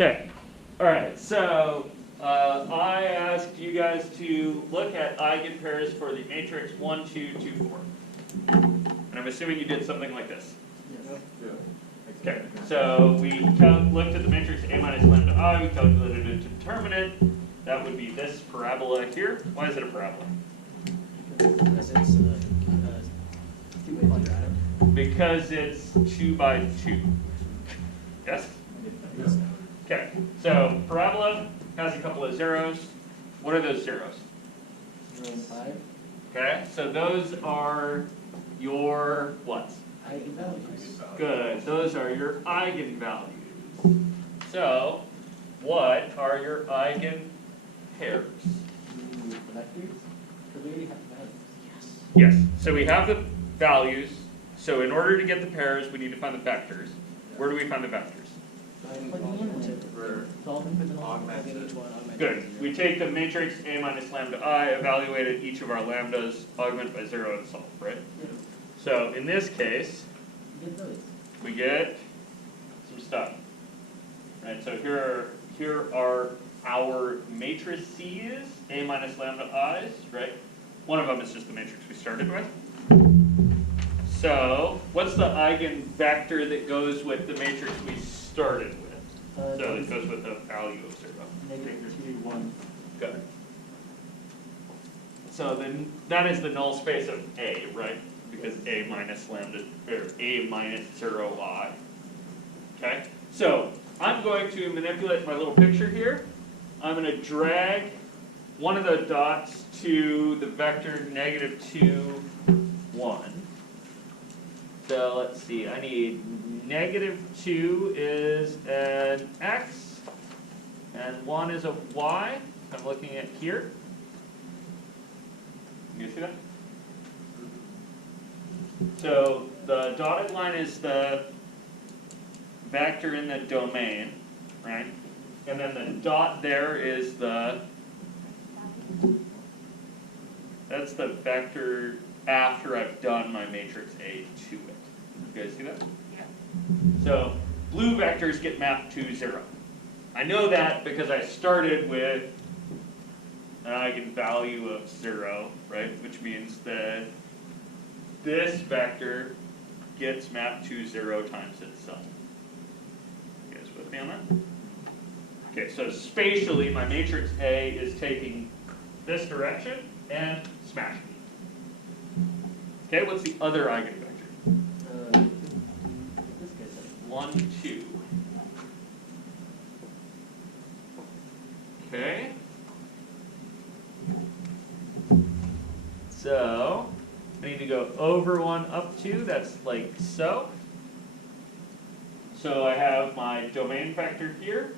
Okay. All right. So I asked you guys to look at eigenpairs for the matrix 1, 2, 2, 4. And I'm assuming you did something like this. Yes. Yeah. Okay. So we looked at the matrix A minus lambda I. We calculated its determinant. That would be this parabola here. Why is it a parabola? Because it's 2 quadratic. Because it's 2 by 2. Yes? Yes. Okay, so parabola has a couple of zeros. What are those zeros? 0 and 5. Okay, so those are your what? Eigenvalues. Good, those are your eigenvalues. So, what are your eigenpairs? Vectors? Because we already have values. Yes, so we have the values. So in order to get the pairs, we need to find the vectors. Where do we find the vectors? Good. We take the matrix A minus lambda I, evaluated each of our lambdas, augment by 0 and solve, right? Yeah. So in this case, we get some stuff. Right, so here are our matrices, A minus lambda I's, right? One of them is just the matrix we started with. So what's the eigenvector that goes with the matrix we started with? So it goes with the value of 0. -2, 1. Good. So then that is the null space of A, right? Because A minus lambda, or A minus 0I. Okay? So I'm going to manipulate my little picture here. I'm going to drag one of the dots to the vector -2, 1. So let's see, I need -2 is an X, and 1 is a Y. I'm looking at here. You see that? So the dotted line is the vector in the domain, right? And then the dot there is that's the vector after I've done my matrix A to it. You guys see that? Yeah. So blue vectors get mapped to 0. I know that because I started with an eigenvalue of 0, right? Which means that this vector gets mapped to 0 times itself. You guys with me on that? Okay, so spatially my matrix A is taking this direction and smashing it. Okay, what's the other eigenvector? This guy's 1, 2. Okay. So I need to go over 1, up 2. That's like so. So I have my domain vector here,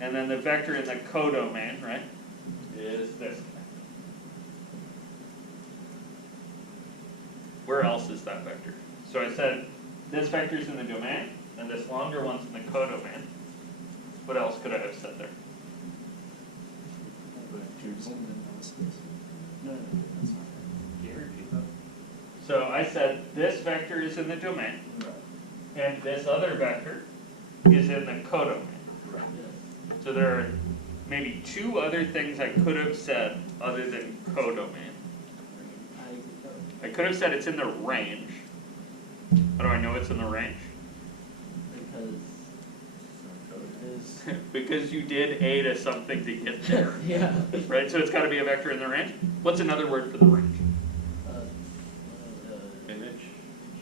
and then the vector in the codomain, right, is this guy. Where else is that vector? So I said this vector is in the domain, and this longer one's in the codomain. What else could I have said there? No, that's not Can you repeat that? So I said this vector is in the domain, and this other vector is in the codomain. right. So there are maybe 2 other things I could have said other than codomain. I could have said it's in the range. How do I know it's in the range? Because it is. Because you did A to something to get there. Yeah. Right? So it's got to be a vector in the range. What's another word for the range? Image.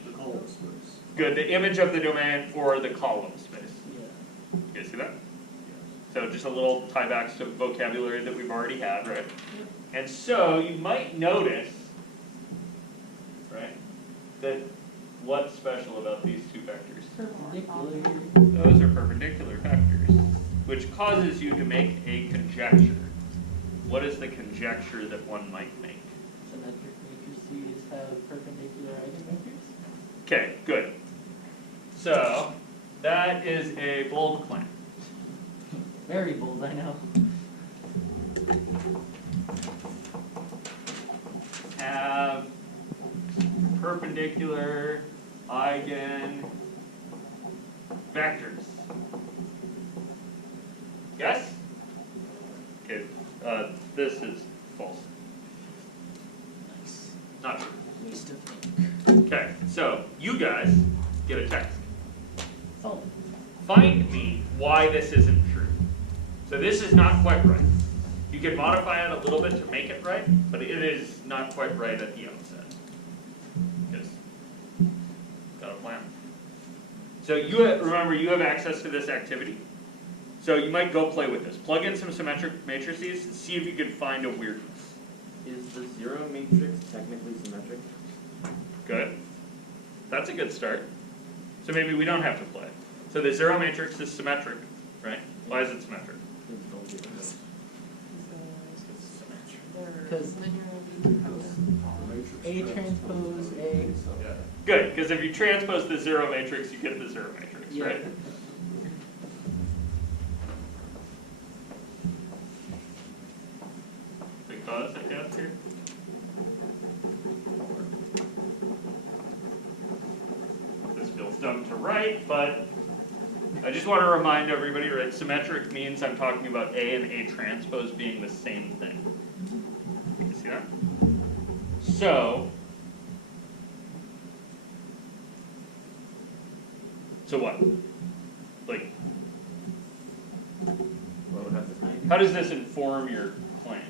The column space. Good. The image of the domain or the column space. Yeah. You guys see that? So just a little tiebacks to vocabulary that we've already had, right? And so you might notice, right, that what's special about these 2 vectors? Perpendicular. Those are perpendicular vectors, which causes you to make a conjecture. What is the conjecture that one might make? Symmetric matrices have perpendicular eigenvectors. Okay, good. So that is a bold claim. Very bold, I know. Have perpendicular eigenvectors. Yes? Okay, this is false. Nice. Not true. Waste of ink. Okay, so you guys get a text. Oh, Find me why this isn't true. So this is not quite right. You can modify it a little bit to make it right, but it is not quite right at the outset. Because got a plan. So remember, you have access to this activity. So you might go play with this. Plug in some symmetric matrices and see if you can find a weirdness. Is the zero matrix technically symmetric? Good. That's a good start. So maybe we don't have to play. So the zero matrix is symmetric, right? Why is it symmetric? because A transpose A. Good, because if you transpose the zero matrix, you get the zero matrix, Yeah. right? Because I guess here. This feels dumb to write, but I just want to remind everybody, right? Symmetric means I'm talking about A and A transpose being the same thing. You see that? So what? Like, What would have to be? how does this inform your claim?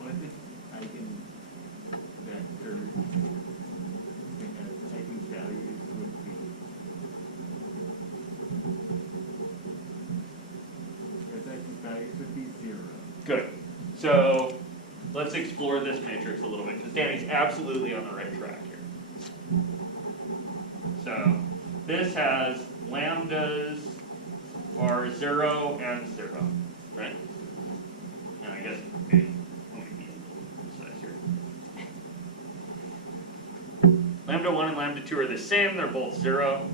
Well, I think eigenvector, eigenvalues would be, eigenvalues would be 0. Good. So let's explore this matrix a little bit, because Danny's absolutely on the right track here. So this has lambdas are 0 and 0, right? And I guess maybe let me be a little precise here. Lambda 1 and lambda 2 are the same, they're both 0.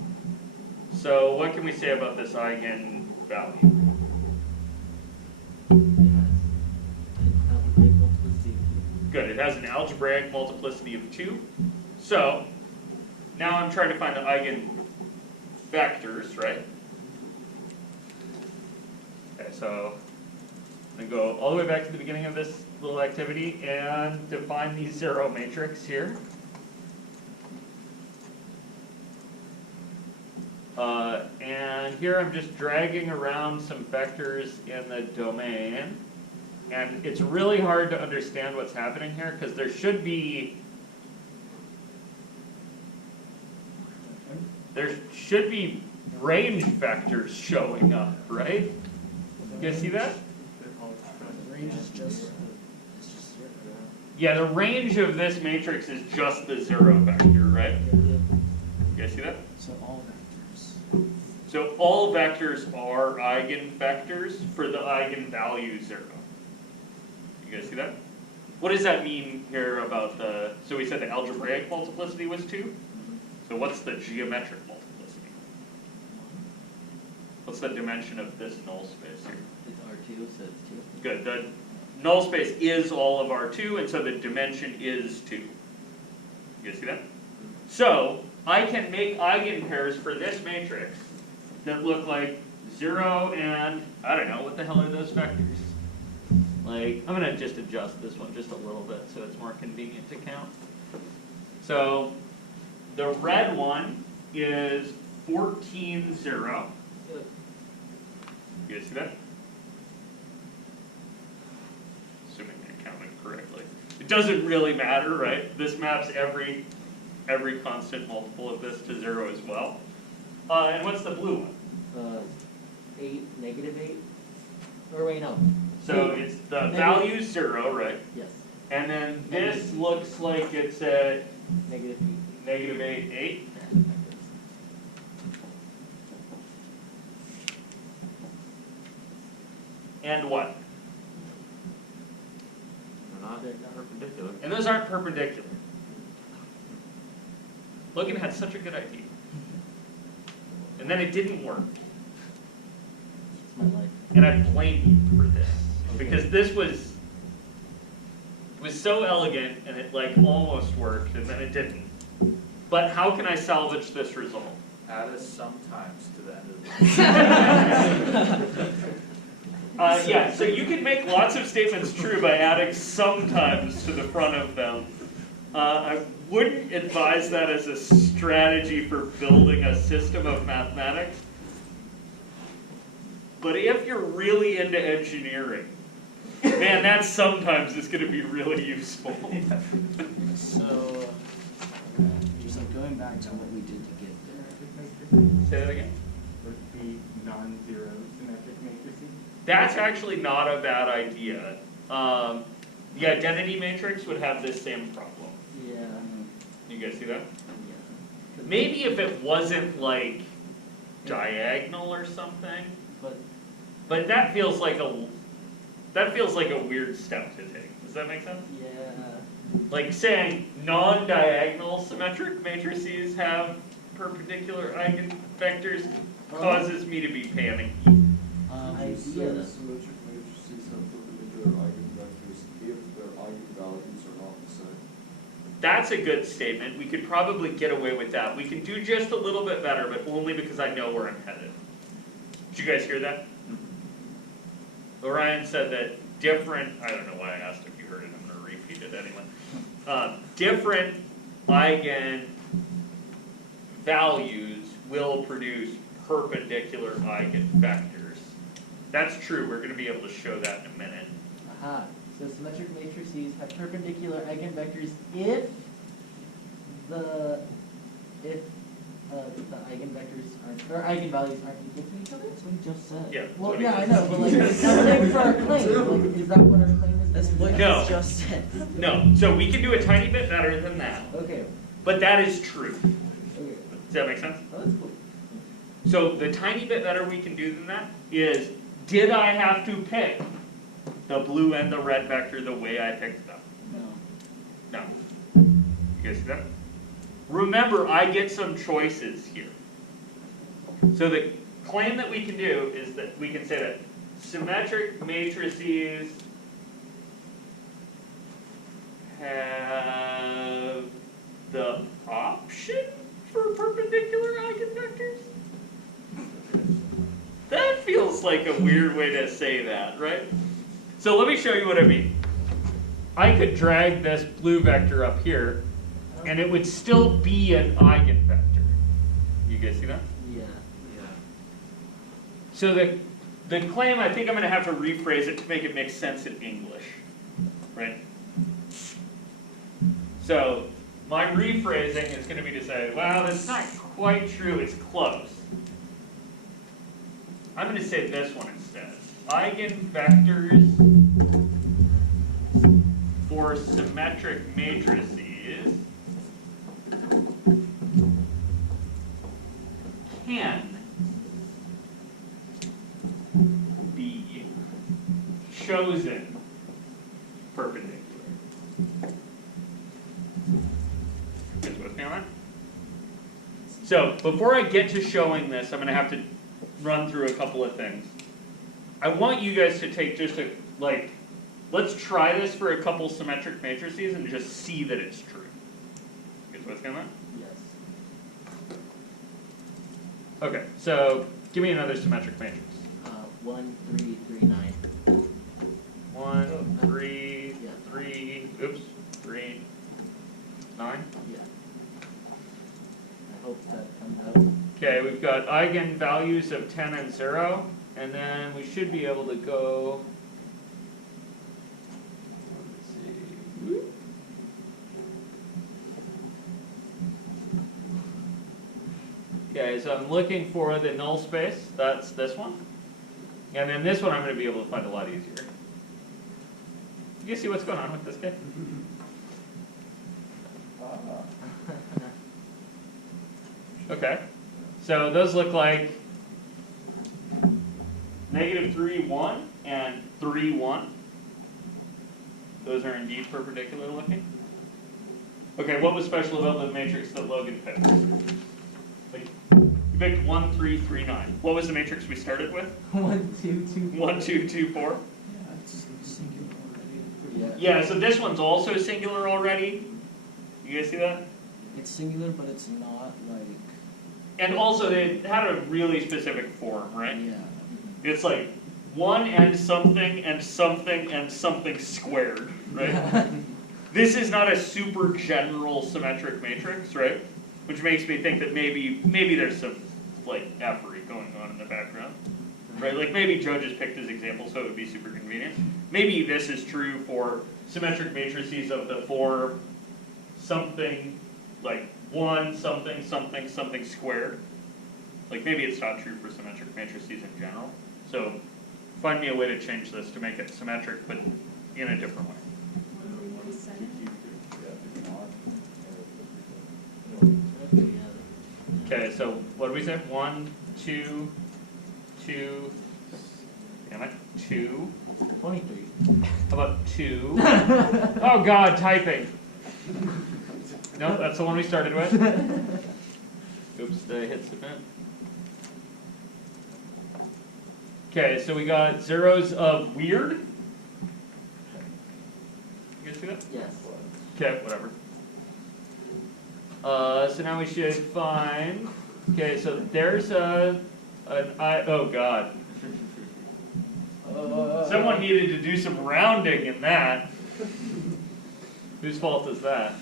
So what can we say about this eigenvalue? Good, it has an algebraic multiplicity of 2. So now I'm trying to find the eigenvectors, right? Okay, so I'm going to go all the way back to the beginning of this little activity and define the zero matrix here. And here I'm just dragging around some vectors in the domain. And it's really hard to understand what's happening here because there should be range vectors showing up, right? You guys see that? Range is just, Yeah, the range of this matrix is just the zero vector, right? You guys see that? so all vectors. So all vectors are eigenvectors for the eigenvalue 0. You guys see that? What does that mean here about the, so we said the algebraic multiplicity was 2? So what's the geometric multiplicity? What's the dimension of this null space here? It's R2, so it's 2. Good, the null space is all of R2, and so the dimension is 2. You guys see that? So I can make eigenpairs for this matrix that look like 0 and, I don't know, what the hell are those vectors? Like, I'm going to just adjust this one just a little bit so it's more convenient to count. So the red one is 14, 0. You guys see that? Assuming I counted correctly. It doesn't really matter, right? This maps every constant multiple of this to 0 as well. And what's the blue one? 8, -8. Or wait, no. So it's the value 0, right? Yes. And then this looks like it's at -8. -8, 8. And what? They're not perpendicular. And those aren't perpendicular. Logan had such a good idea. And then it didn't work. It's my life. And I blame you for this. Because this was, it was so elegant and it like almost worked and then it didn't. But how can I salvage this result? Add a sometimes to the end of the Yeah, so you can make lots of statements true by adding sometimes to the front of them. I wouldn't advise that as a strategy for building a system of mathematics. But if you're really into engineering, man, that sometimes is going to be really useful. So, just like going back to what we did to get there. Say that again? Would be non-zero symmetric matrices. That's actually not a bad idea. The identity matrix would have this same problem. Yeah, You guys see that? yeah. Maybe if it wasn't like diagonal or something, but that feels like a weird step to take. Does that make sense? Yeah. Like saying non-diagonal symmetric matrices have perpendicular eigenvectors causes me to be panicky. Idea. Symmetric matrices have perpendicular eigenvectors if their eigenvalues are not the same. That's a good statement. We could probably get away with that. We can do just a little bit better, but only because I know where I'm headed. Did you guys hear that? Orion said that different, I don't know why I asked if you heard it, I'm going to repeat it anyway. Different eigenvalues will produce perpendicular eigenvectors. That's true, we're going to be able to show that in a minute. Aha. So symmetric matrices have perpendicular eigenvectors if the eigenvectors aren't, or eigenvalues aren't equal to each other. That's what you just said. Yeah, that's Well, what he yeah, I just know, but like, I'm saying for our claim, like, is that what our claim is? That's what No. you just said. No, so we can do a tiny bit better than that, Okay. but that is true. Okay. Does that make sense? Oh, that's cool. So the tiny bit better we can do than that is, did I have to pick the blue and the red vector the way I picked them? No. No. You guys see that? Remember, I get some choices here. So the claim that we can do is that we can say that symmetric matrices have the option for perpendicular eigenvectors? That feels like a weird way to say that, right? So let me show you what I mean. I could drag this blue vector up here, and it would still be an eigenvector. You guys see that? Yeah. So the claim, I think I'm going to have to rephrase it to make it make sense in English, right? So my rephrasing is going to be to say, well, that's not quite true, it's close. I'm going to say this one instead. Eigenvectors for symmetric matrices can be chosen perpendicular. You guys with me on that? So before I get to showing this, I'm going to have to run through a couple of things. I want you guys to take just a, like, let's try this for a couple symmetric matrices and just see that it's true. You guys with me on that? Yes. Okay, so give me another symmetric matrix. 1, 3, 3, 9. 1, 3, Yeah. 3, oops, 3, 9. Yeah. I hope that comes out. Okay, we've got eigenvalues of 10 and 0, and then we should be able to go, let's see, okay, so I'm looking for the null space, that's this one, and then this one I'm going to be able to find a lot easier. You guys see what's going on with this guy? Okay, so those look like -3, 1 and 3, 1. Those are indeed perpendicular looking. Okay, what was special about the matrix that Logan picked? Like, you picked 1, 3, 3, 9. What was the matrix we started with? 1, 2, 2. 1, 2, 2, 4. Yeah, it's singular already. Yeah. Yeah, so this one's also singular already. You guys see that? It's singular, but it's not like. And also they had a really specific form, right? Yeah. It's like 1 and something and something and something squared, right? This is not a super general symmetric matrix, right? Which makes me think that maybe there's some like effery going on in the background, right? Like maybe Joe just picked his example so it would be super convenient. Maybe this is true for symmetric matrices of the form something like 1 something something something squared. Like maybe it's not true for symmetric matrices in general. So find me a way to change this to make it symmetric but in a different way. Okay, so what did we say? 1, 2, 2, damn it, 2. 23. How about 2? Oh God, typing. No, that's the one we started with. Oops, I hit submit. Okay, so we got zeros of weird. You guys see that? Yes. Okay, whatever. So now we should find. Okay, so there's oh God. Someone needed to do some rounding in that. Whose fault is that?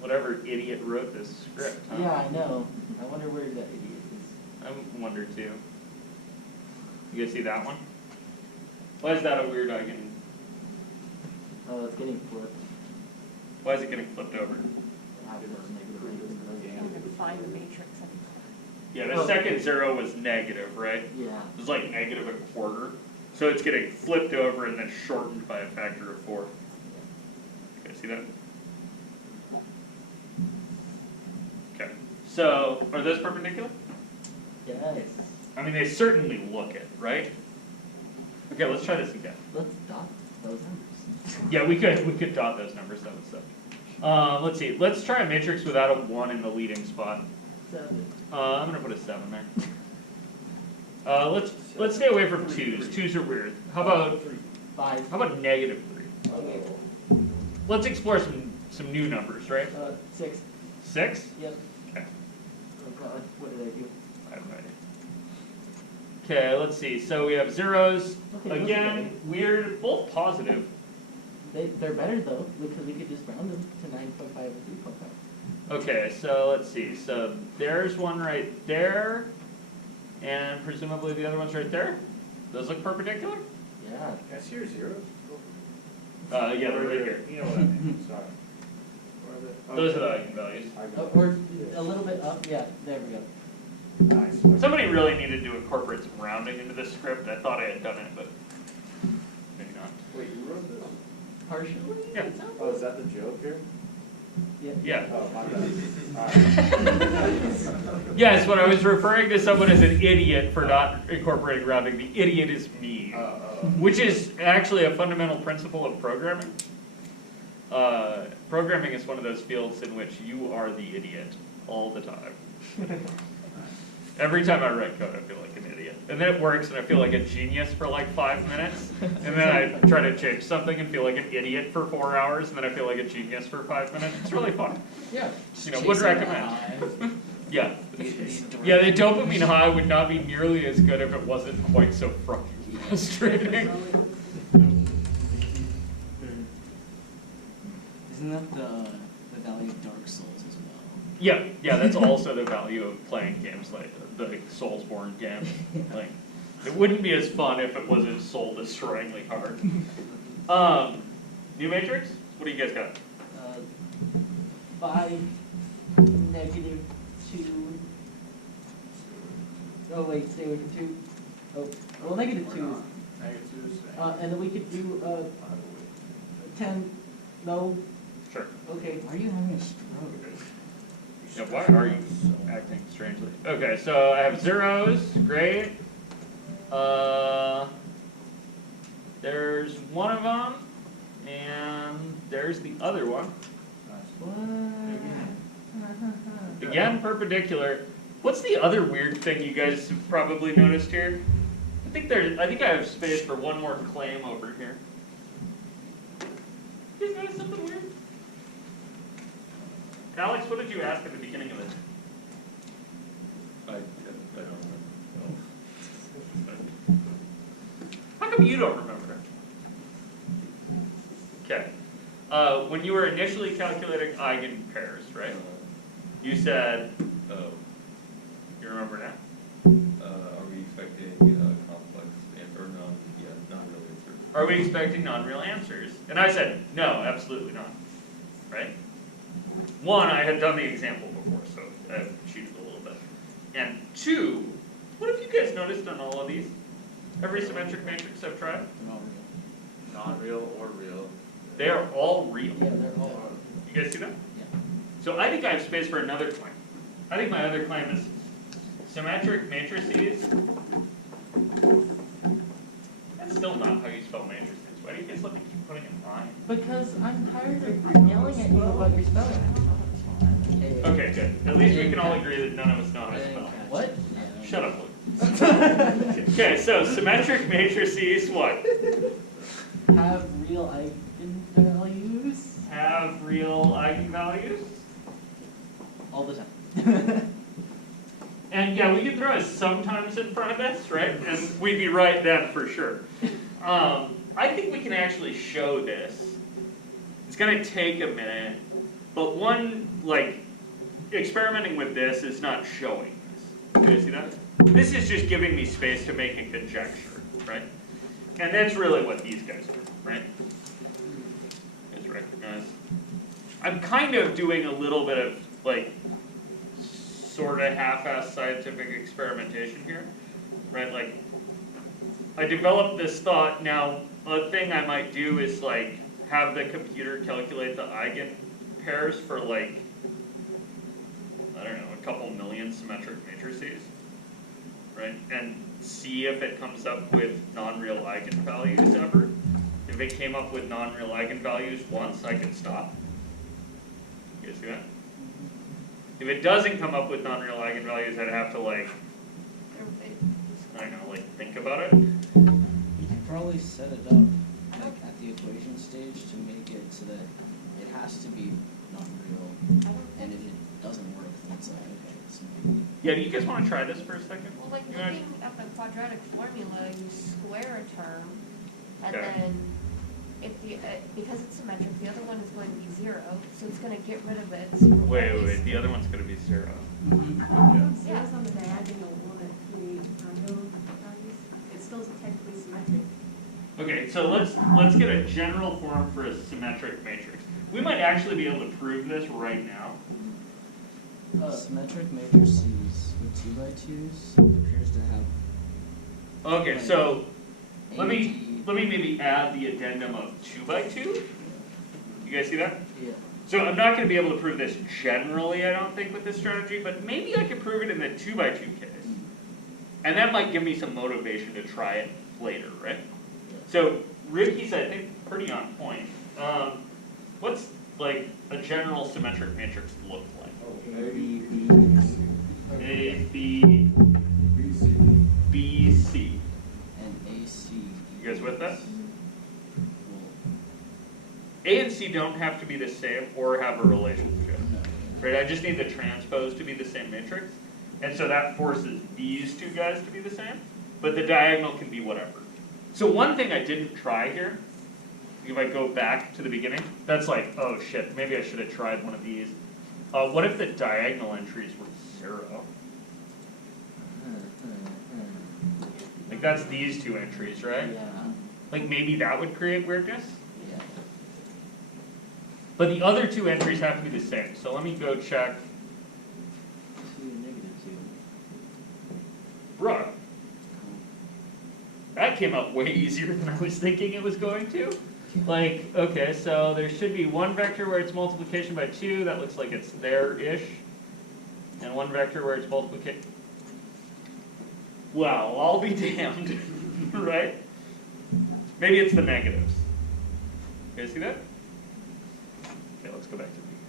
Whatever idiot wrote this script. Huh? Yeah, I know. I wonder where that idiot is. I wonder too. You guys see that one? Why is that a weird eigen? Oh, it's getting flipped. Why is it getting flipped over? Find the matrix. Yeah, the second zero was negative, right? Yeah. It was like negative a quarter. So it's getting flipped over and then shortened by a factor of 4. You guys see that? Okay. So, are those perpendicular? Yes. I mean, they certainly look it, right? Okay, let's try this again. Let's dot those numbers. Yeah, we could dot those numbers, that would suck. Let's see. Let's try a matrix without a 1 in the leading spot. 7. I'm gonna put a 7 there. Let's stay away from 2s. 2s are weird. How about 5. how about negative 3? Okay. Let's explore some new numbers, right? 6. 6? Yep. Okay. Oh God, what did I do? I have no idea. Okay, let's see. So we have zeros. Okay, those are Again, weird, both positive. They're better though, because we could just round them to 9.5 and 3.5. Okay, so let's see. So there's one right there, and presumably the other one's right there. Those look perpendicular? Yeah. Can I see your zeros? Yeah, they're right here. You know what I mean, sorry. Those are the eigenvalues. Or a little bit up. Yeah, there we go. Nice. Somebody really needed to incorporate some rounding into this script. I thought I had done it, but maybe not. Wait, you wrote this? Partially? Yeah. It sounds Oh, is that the joke here? Yeah. Yeah. Oh, my bad. Alright. Yes, when I was referring to someone as an idiot for not incorporating rounding, the idiot is me. Which is actually a fundamental principle of programming. Programming is one of those fields in which you are the idiot all the time. Every time I write code, I feel like an idiot. And then it works, and I feel like a genius for like 5 minutes. And then I try to change something and feel like an idiot for 4 hours, and then I feel like a genius for 5 minutes. It's really fun. Yeah. You know, would recommend. Yeah. Yeah, the dopamine high would not be nearly as good if it wasn't quite so fucking frustrating. Isn't that the value of Dark Souls as well? Yeah, that's also the value of playing games like the Soulsborne game. Like, it wouldn't be as fun if it wasn't soul-destroyingly hard. New matrix? What do you guys got? 5, negative 2. Oh wait, stay away from 2. Oh, well, negative 2. And then we could do 10. No. Sure. Okay. Why are you having a stroke? Yeah, why are you acting strangely? Okay, so I have zeros. Great. There's one of them, and there's the other one. Again, perpendicular. What's the other weird thing you guys have probably noticed here? I think I have space for one more claim over here. You guys notice something weird? Alex, what did you ask at the beginning of it? I don't know. come you don't remember? Okay. When you were initially calculating eigenpairs, right? You said, Oh, you remember now? are we expecting complex or non-real answers? Are we expecting non-real answers? And I said, no, absolutely not, right? One, I had done the example before, so I cheated a little bit. And two, what have you guys noticed on all of these? Every symmetric matrix I've tried? They're all real. Non-real or real? They are all real. Yeah, they're all. You guys see that? Yeah. So I think I have space for another claim. I think my other claim is symmetric matrices. That's still not how you spell matrices. Why do you guys let me keep putting in line? Because I'm tired of yelling at you about your spelling. Hey, Okay, good. At least we can all agree that none of us know how to spell. What? Yeah, Shut up, Luke. Okay, so symmetric matrices, what? Have real eigenvalues Have real eigenvalues? all the time. And yeah, we could throw a sometimes in front of this, right? And we'd be right then for sure. I think we can actually show this. It's gonna take a minute, but one, like, experimenting with this is not showing this. Do you guys see that? This is just giving me space to make a conjecture, right? And that's really what these guys are, right? You guys recognize? I'm kind of doing a little bit of, like, sort of half-assed scientific experimentation here, right? Like, I developed this thought. Now, a thing I might do is, like, have the computer calculate the eigenpairs for, like, I don't know, a couple million symmetric matrices, right? And see if it comes up with non-real eigenvalues ever. If it came up with non-real eigenvalues once, I could stop. You guys see that? If it doesn't come up with non-real eigenvalues, I'd have to, like, I don't know, like, think about it. You can probably set it up like at the equation stage to make it so that it has to be non-real, and if it doesn't work, then it's like, okay, it's maybe. Yeah, do you guys want to try this for a second? Well, like You wanna- looking at the quadratic formula, you square a term, and Okay. then if the, because it's symmetric, the other one is going to be 0, so it's going to get rid of it. So you're Wait, the other one's going to be 0. Zeros on the diagonal will create non-real values. It's still technically symmetric. Okay, so let's get a general form for a symmetric matrix. We might actually be able to prove this right now. Symmetric matrices with 2x2s appears to have. Okay, so A, let me T. maybe add the addendum of 2 by 2. You guys see that? Yeah. So I'm not going to be able to prove this generally, I don't think, with this strategy, but maybe I could prove it in the 2 by 2 case. And that might give me some motivation to try it later, right? So Ricky's, I think, pretty on point. What's, like, a general symmetric matrix look like? A, B, B, C. A, B, B, C. B, C. And AC. You guys with that? Well, A and C don't have to be the same or have a relationship, no. right? I just need the transpose to be the same matrix. And so that forces these two guys to be the same, but the diagonal can be whatever. So one thing I didn't try here, if I go back to the beginning, that's like, oh shit, maybe I should have tried one of these. What if the diagonal entries were 0? Like that's these two entries, right? Yeah. Like maybe that would create weirdness? Yeah. But the other two entries have to be the same. So let me go check. 2, -2. Bruh, that came up way easier than I was thinking it was going to. Like, okay, so there should be one vector where it's multiplication by 2, that looks like it's there-ish. And one vector where it's multiplication. Well, I'll be damned, right? Maybe it's the negatives. You guys see that? Okay, let's go back to the beginning.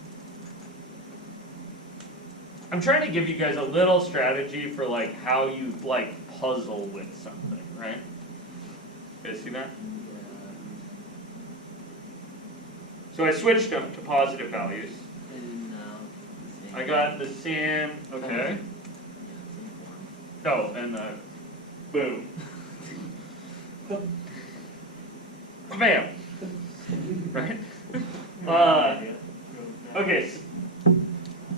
I'm trying to give you guys a little strategy for like how you like puzzle with something, right? You guys see that? So I switched them to positive values. And I got the same, okay. Oh, and the boom. bam. Right? Okay.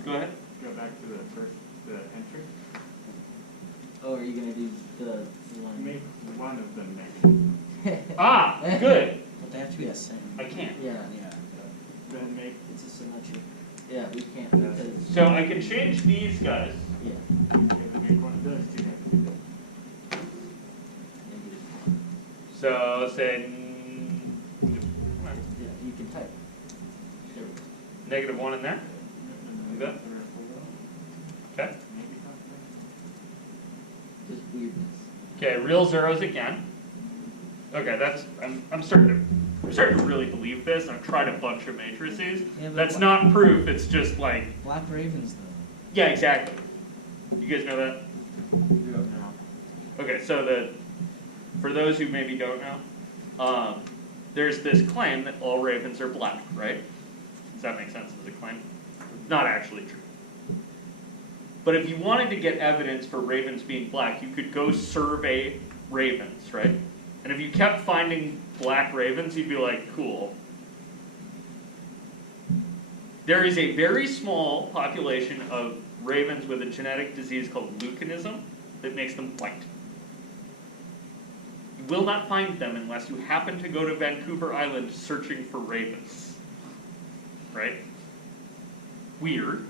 Go ahead. Go back to the entry. Oh, are you gonna do the one? Make one of them negative. Ah, good. But they have to be the same. I can't. Yeah. Then make It's a symmetric. Yeah, we can't because. So I can change these guys. Yeah. make one of those two negative. So say Yeah, you can type. There we go. -1 in there. Like that? Okay. Just weirdness. Okay, real zeros again. Okay, that's I'm starting to really believe this. I've tried a bunch of matrices. Yeah, but That's not proof. It's just like Black ravens though. yeah, exactly. You guys know that? Yeah. No. Okay, so for those who maybe don't know, there's this claim that all ravens are black, right? Does that make sense as a claim? Not actually true. But if you wanted to get evidence for ravens being black, you could go survey ravens, right? And if you kept finding black ravens, you'd be like, cool. There is a very small population of ravens with a genetic disease called leucanism that makes them white. You will not find them unless you happen to go to Vancouver Island searching for ravens. Right? Weird.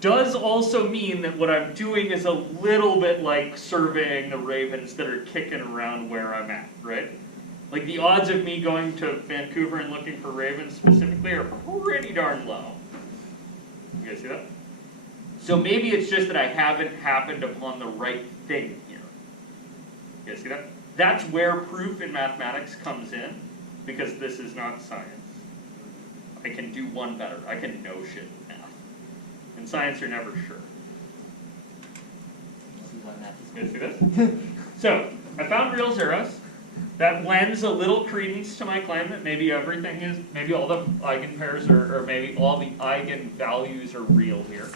Does also mean that what I'm doing is a little bit like surveying the ravens that are kicking around where I'm at, right? Like the odds of me going to Vancouver and looking for ravens specifically are pretty darn low. You guys see that? So maybe it's just that I haven't happened upon the right thing here. You guys see that? That's where proof in mathematics comes in, because this is not science. I can do one better. I can know shit in math. In science, you're never sure. This is why math is You guys see this? So, I found real zeros. That lends a little credence to my claim that maybe everything is, maybe all the eigenpairs or maybe all the eigenvalues are real here.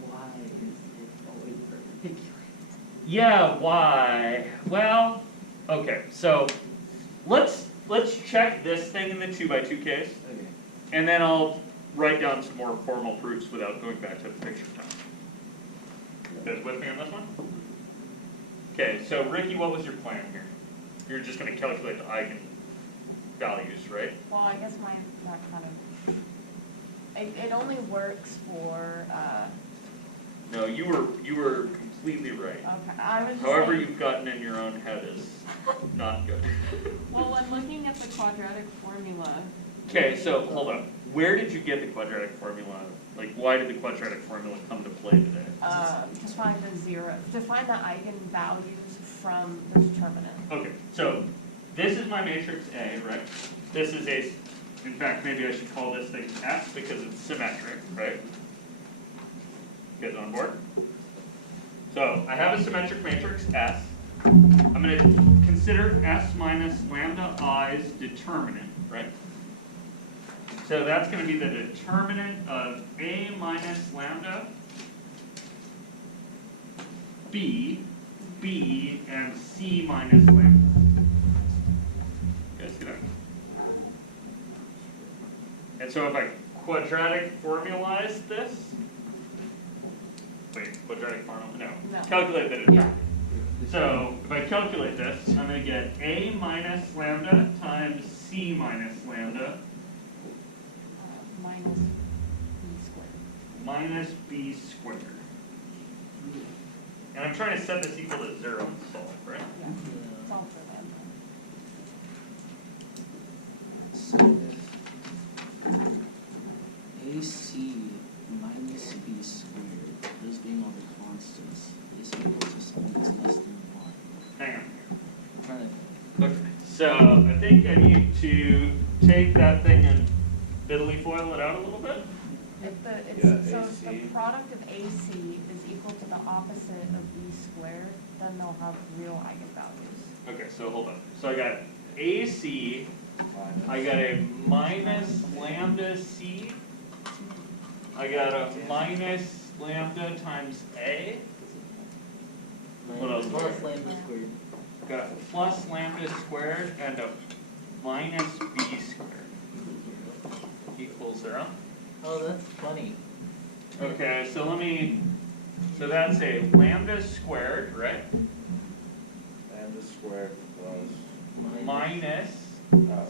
Why is it always perpendicular? Yeah, why? Well, okay, so let's check this thing in the 2x2 case, Okay. and then I'll write down some more formal proofs without going back to the picture time. You guys with me on this one? Okay, so Ricky, what was your plan here? You're just going to calculate the eigenvalues, right? Well, I guess mine's not kind of, it only works for, No, you were completely right. okay, I was just However saying- you've gotten in your own head is not good. Well, when looking at the quadratic formula. Okay, so hold on. Where did you get the quadratic formula? Like, why did the quadratic formula come to play today? To find to find the eigenvalues from the determinant. Okay, so this is my matrix A, right? This is in fact, maybe I should call this thing S because it's symmetric, right? You guys on board? So I have a symmetric matrix S. I'm going to consider S minus lambda i's determinant, right? So that's going to be the determinant of A minus lambda, B, and C minus lambda. You guys see that? And so if I quadratic formalize this, wait, quadratic formula? No. No. Calculate the determinant. Yeah. So if I calculate this, I'm going to get A minus lambda times C minus lambda Minus b squared. minus B squared. And I'm trying to set this equal to 0 and solve, right? Yeah, it's all for them. So if AC minus B squared, those being all the constants, is equal to something that's less than 1. Hang on. I'm trying to. Okay. So I think I need to take that thing and fiddly foil it out a little bit. So if the product of AC is equal to the opposite of b squared, then they'll have real eigenvalues. Okay, so hold on. So I got AC, I got a minus lambda C, I got a minus lambda times A, What else? Plus lambda squared. Got plus lambda squared and a minus b squared equals 0. Oh, that's funny. Okay, so so that's a lambda squared, right? Lambda squared plus, Minus, okay.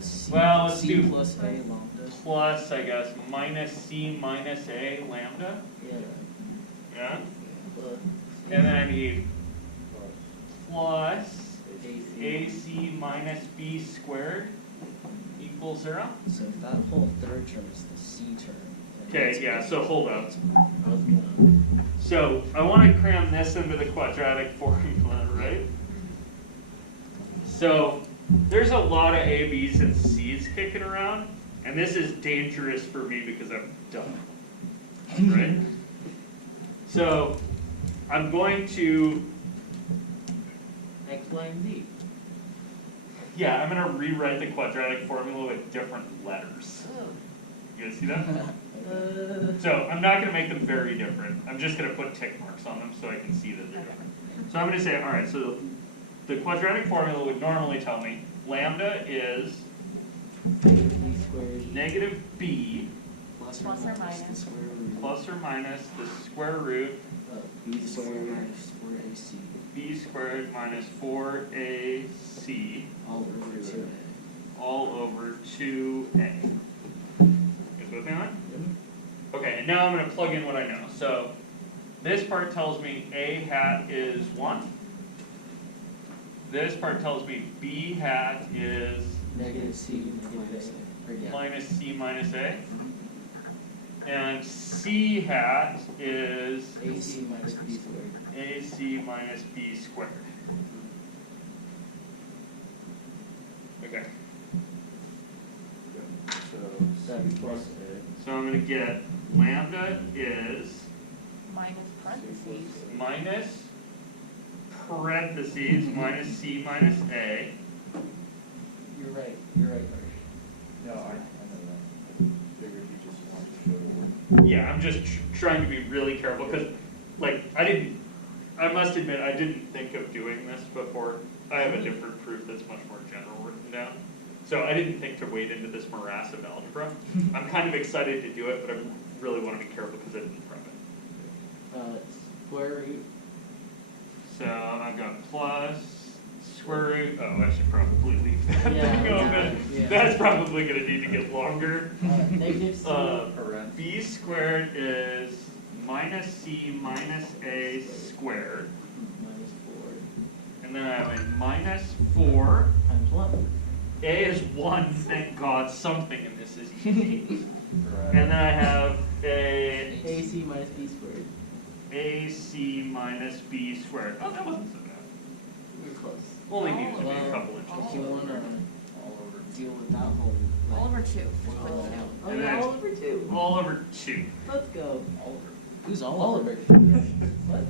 C, well, let's C do plus A lambda. plus, I guess, minus c minus a lambda, Yeah. yeah? Plus And then I need Plus plus AC. ac minus b squared equals 0. So if that whole third term is the C term. then Okay, that's yeah, what- so hold up. I was gonna. So I want to cram this into the quadratic formula, right? So there's a lot of A, B's, and C's kicking around, and this is dangerous for me because I'm dumb, right? So I'm going to, X, Y, and Z. yeah, I'm going to rewrite the quadratic formula with different letters. Oh. You guys see that? So I'm not going to make them very different. I'm just going to put tick marks on them so I can see that they're different. So I'm going to say, all right, so the quadratic formula would normally tell me lambda is Negative B squared. negative b Plus Plus or the minus. square root plus or minus the square root B squared minus 4AC b squared minus 4ac all over 2A. all over 2a. Guys with me on that? Okay, and now I'm going to plug in what I know. So this part tells me a hat is 1. This part tells me b hat is Negative C, minus negative A. Or yeah. minus c minus a. And c hat is AC minus B squared. ac minus b squared. Okay, So That's C plus so I'm going to get lambda is Minus parentheses. minus parentheses minus c minus a. You're right, Larry. No, I know that. I figured he just wanted to show you. Yeah, I'm just trying to be really careful because, like, I must admit, I didn't think of doing this before. I have a different proof that's much more general written down. So I didn't think to wade into this morass of algebra. I'm kind of excited to do it, but I really want to be careful because I didn't prep it. Square root. So I've got plus square root. Oh, I should probably leave that Yeah, thing yeah, open. yeah. That's probably going to need to get longer. Negative C. B squared is minus c minus a squared. Minus 4 And then I have a minus 4. times 1. A is 1, thank God, something in this is easy. And then I have a AC minus B squared. AC minus B squared. Oh, that wasn't so bad. We're close. Only needed to be a Well, couple If inches. you want to All over. deal with that whole. All over 2. Well, Put it down. Oh, And yeah, then all over 2. All over 2. Let's go. Who's all Oliver. over? What?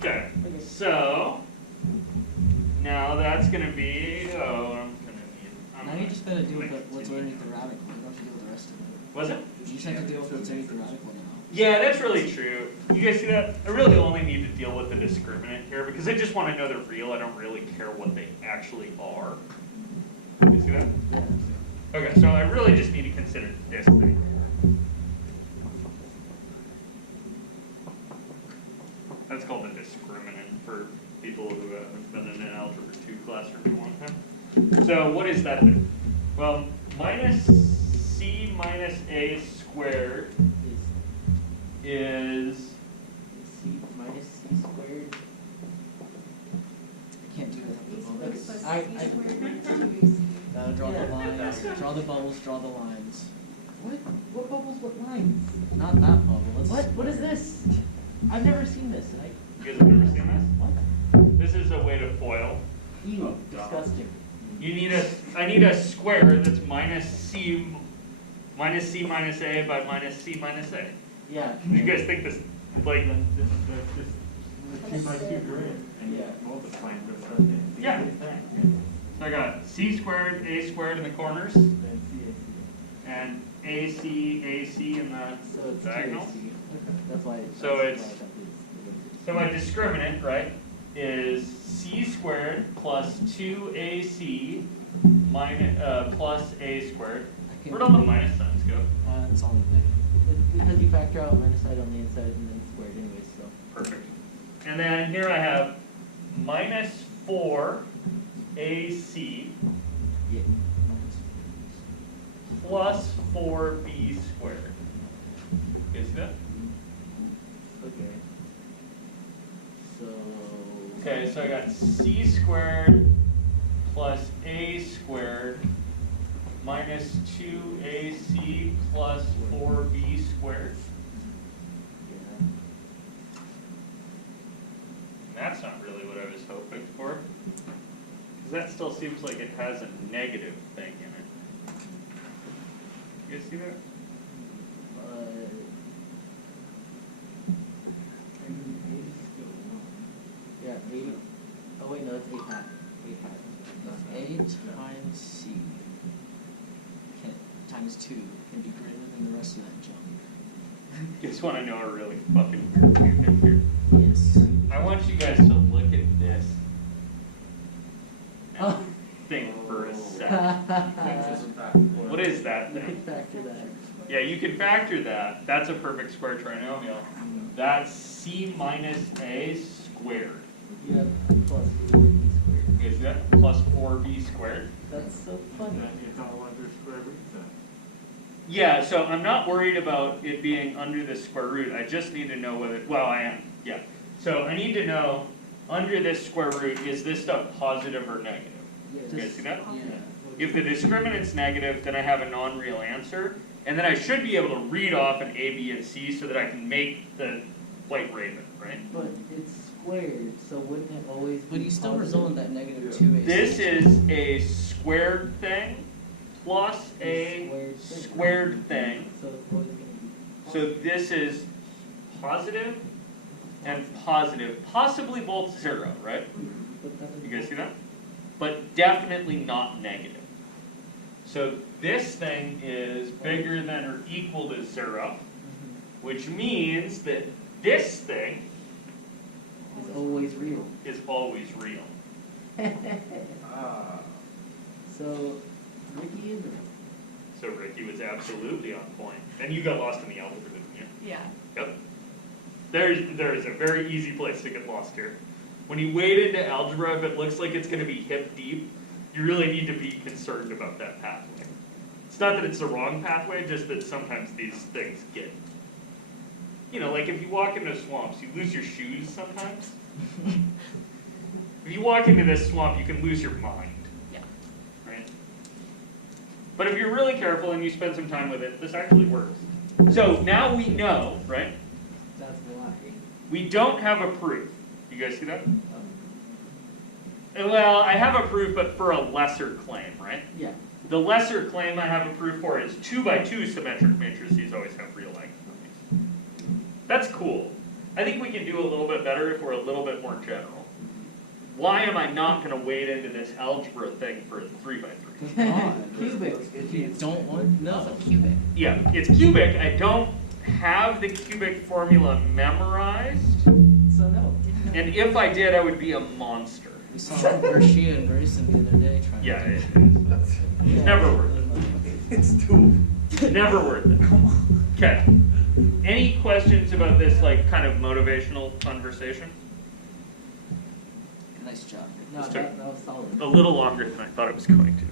Okay, Okay. so now that's going to be, Now you just gotta deal with what's underneath the radical. You don't have to deal with the rest of it. Was it? You just have to deal with what's underneath the radical now. Yeah, that's really true. You guys see that? I really only need to deal with the discriminant here because I just want to know they're real. I don't really care what they actually are. You see that? Yeah. Okay, so I really just need to consider this thing. That's called a discriminant for people who haven't been in an Algebra 2 class for a long time. So what is that thing? Well, minus c minus a squared is C minus C squared. I can't do that at the moment. Looks like I- C squared minus 2AC. Gotta draw the Yeah. lines, draw the bubbles, draw the lines. What bubbles, what lines? Not that bubble. Let's What is this? I've never seen this. And you guys have never seen this? what? This is a way to FOIL. Ew, disgusting. You need I need a square that's minus c minus a by minus c minus a. Yeah. You guys think this, like, That's just 2 by 2 grid, and Yeah. multiplying for something. Yeah. So I got c squared, a squared in the corners, Then C and ac in the So it's diagonal. 2AC. That's why. So that's it's- why I thought this- So my discriminant, right, is c squared plus 2ac minus, plus a squared. Where'd all the minus signs go? It's all negative. It has you factor out minus side on the inside and then squared anyways, so. Perfect. And then here I have minus 4ac Yeah. plus 4b squared. You see that? Okay. So. Okay, so I got c squared plus a squared minus 2ac plus 4b squared. Yeah. That's not really what I was hoping for. Because that still seems like it has a negative thing in it. You guys see that? Yeah, 80. Oh wait, no, that's 8 hat. 8 hat. A times C times 2 can be greater than the rest of that junk. You just want to know a really fucking weird thing here. Yes. I want you guys to look at this and Oh. think for a second. What is that You could thing? factor that. Yeah, you can factor that. That's a perfect square trinomial. That's c minus a squared. You have plus 4b squared. You guys see that? Plus 4b squared. That's so funny. It's all under square root then. Yeah, so I'm not worried about it being under the square root. I just need to know whether, well, I am, yeah. So I need to know, under this square root, is this stuff positive or negative? Yeah, You guys see that? Yeah. If the discriminant's negative, then I have a non-real answer. And then I should be able to read off an A, B, and C so that I can make the white raven, right? But it's squared, so wouldn't it always be But you still positive? result in that negative Yeah. 2AC. This is a squared thing plus a squared thing. So it's always going to be. So this is positive and positive, possibly both 0, right? But that You guys see that? But definitely not negative. So this thing is bigger than or equal to 0, which means that this thing It's always real. is always real. So, Ricky is So Ricky was absolutely on point. And you got lost in the algebra, didn't you? Yeah. Yep. There's a very easy place to get lost here. When you wade into algebra, if it looks like it's going to be hip deep, you really need to be concerned about that pathway. It's not that it's the wrong pathway, just that sometimes these things get, like if you walk into swamps, you lose your shoes sometimes. If you walk into this swamp, you can lose your mind. Yeah. Right? But if you're really careful and you spend some time with it, this actually works. So now we know, right? That's why. We don't have a proof. You guys see that? Well, I have a proof, but for a lesser claim, right? Yeah. The lesser claim I have a proof for is 2 by 2 symmetric matrices always have real eigenvalues. That's cool. I think we can do a little bit better if we're a little bit more general. Why am I not going to wade into this algebra thing for a 3 by 3? Cubic. If you don't want, no. Also cubic. Yeah, it's cubic. I don't have the cubic formula memorized. So no. And if I did, I would be a monster. We saw Garcia and Grayson the other day trying Yeah, to it's never worth it. It's too. Never worth it. Okay. Any questions about this, kind of motivational conversation? Nice job. No, Just that was solid. A little longer than I thought it was going to.